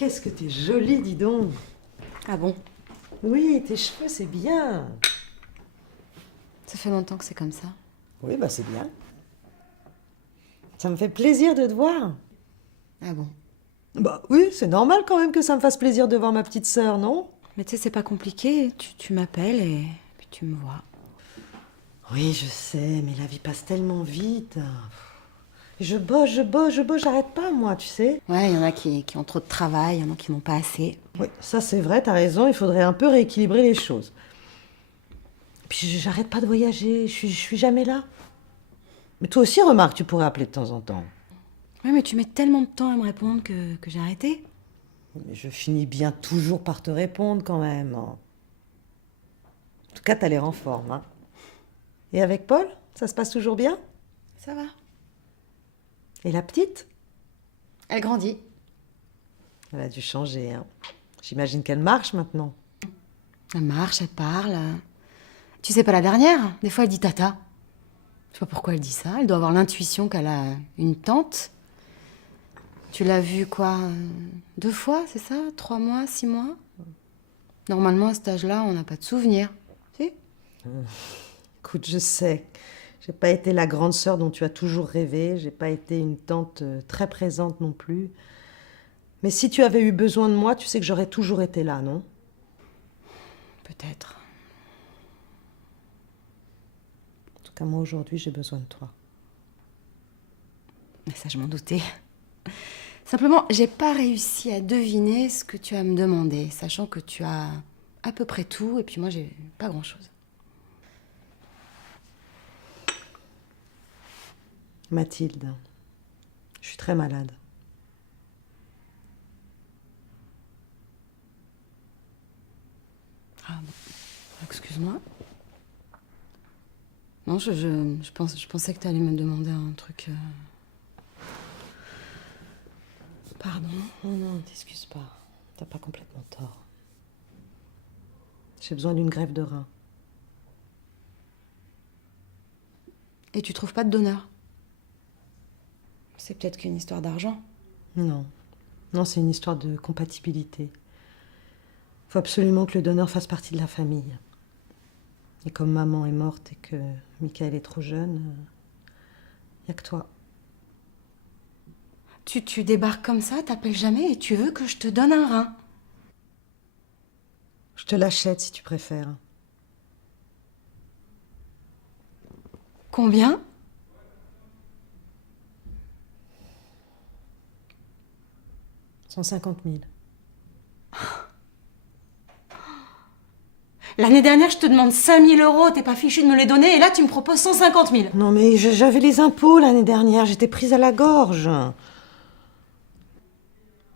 Qu'est-ce que t'es jolie, dis donc. Ah bon? Oui, tes cheveux, c'est bien. Ça fait longtemps que c'est comme ça. Oui, bah c'est bien. Ça me fait plaisir de te voir. Ah bon? Bah oui, c'est normal quand même que ça me fasse plaisir de voir ma petite sœur, non? Mais tu sais, c'est pas compliqué. Tu m'appelles et puis tu me vois. Oui, je sais, mais la vie passe tellement vite. Je bosse, j'arrête pas, moi, tu sais. Ouais, il y en a qui ont trop de travail, il y en a qui n'ont pas assez. Oui, ça c'est vrai, t'as raison, il faudrait un peu rééquilibrer les choses. Puis j'arrête pas de voyager, je suis jamais là. Mais toi aussi, remarque, tu pourrais appeler de temps en temps. Ouais, mais tu mets tellement de temps à me répondre que j'ai arrêté. Mais je finis bien toujours par te répondre quand même. En tout cas, t'as l'air en forme, hein. Et avec Paul, ça se passe toujours bien? Ça va. Et la petite? Elle grandit. Elle a dû changer, hein. J'imagine qu'elle marche maintenant. Elle marche, elle parle. Tu sais pas la dernière? Des fois, elle dit tata. Je sais pas pourquoi elle dit ça. Elle doit avoir l'intuition qu'elle a une tante. Tu l'as vue quoi? 2 fois, c'est ça? 3 mois, 6 mois? Normalement, à cet âge-là, on n'a pas de souvenirs. Si? Écoute, je sais, j'ai pas été la grande sœur dont tu as toujours rêvé, j'ai pas été une tante très présente non plus. Mais si tu avais eu besoin de moi, tu sais que j'aurais toujours été là, non? Peut-être. En tout cas, moi aujourd'hui, j'ai besoin de toi. Mais ça, je m'en doutais. Simplement, j'ai pas réussi à deviner ce que tu as à me demander, sachant que tu as à peu près tout, et puis moi, j'ai pas grand-chose. Mathilde, je suis très malade. Ah bon, excuse-moi. Non, je pensais que tu allais me demander un truc. Pardon. Non, non, t'excuses pas. T'as pas complètement tort. J'ai besoin d'une greffe de rein. Et tu trouves pas de donneur? C'est peut-être qu'une histoire d'argent. Non. Non, c'est une histoire de compatibilité. Faut absolument que le donneur fasse partie de la famille. Et comme maman est morte et que Michael est trop jeune, y a que toi. Tu débarques comme ça, t'appelles jamais et tu veux que je te donne un rein. Je te l'achète si tu préfères. Combien? 150 000. L'année dernière, je te demande 5 000 euros, t'es pas fichu de me les donner, et là, tu me proposes 150 000. Non mais j'avais les impôts l'année dernière, j'étais prise à la gorge.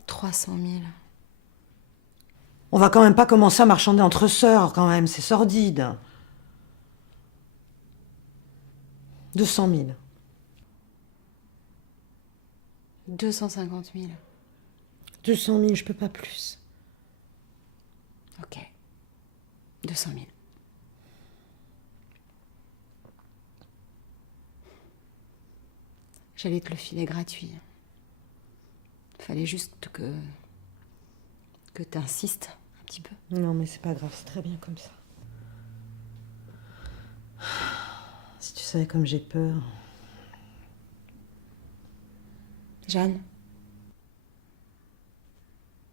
300 000. On va quand même pas commencer à marchander entre sœurs quand même, c'est sordide. 200 000. 250 000. 200 000, je peux pas plus. Ok. 200 000. J'allais te le filer gratuit. Fallait juste que t'insistes un petit peu. Non mais c'est pas grave, c'est très bien comme ça. Si tu savais comme j'ai peur. Jeanne,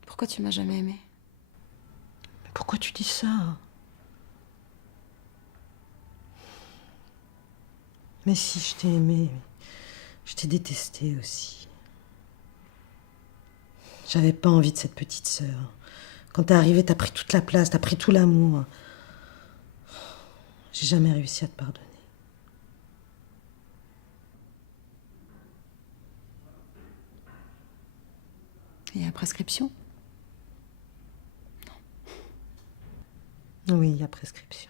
pourquoi tu m'as jamais aimée? Mais pourquoi tu dis ça? Mais si, je t'ai aimé. Je t'ai détesté aussi. J'avais pas envie de cette petite sœur. Quand t'es arrivée, t'as pris toute la place, t'as pris tout l'amour. J'ai jamais réussi à te pardonner. Il y a prescription? Oui, il y a prescription.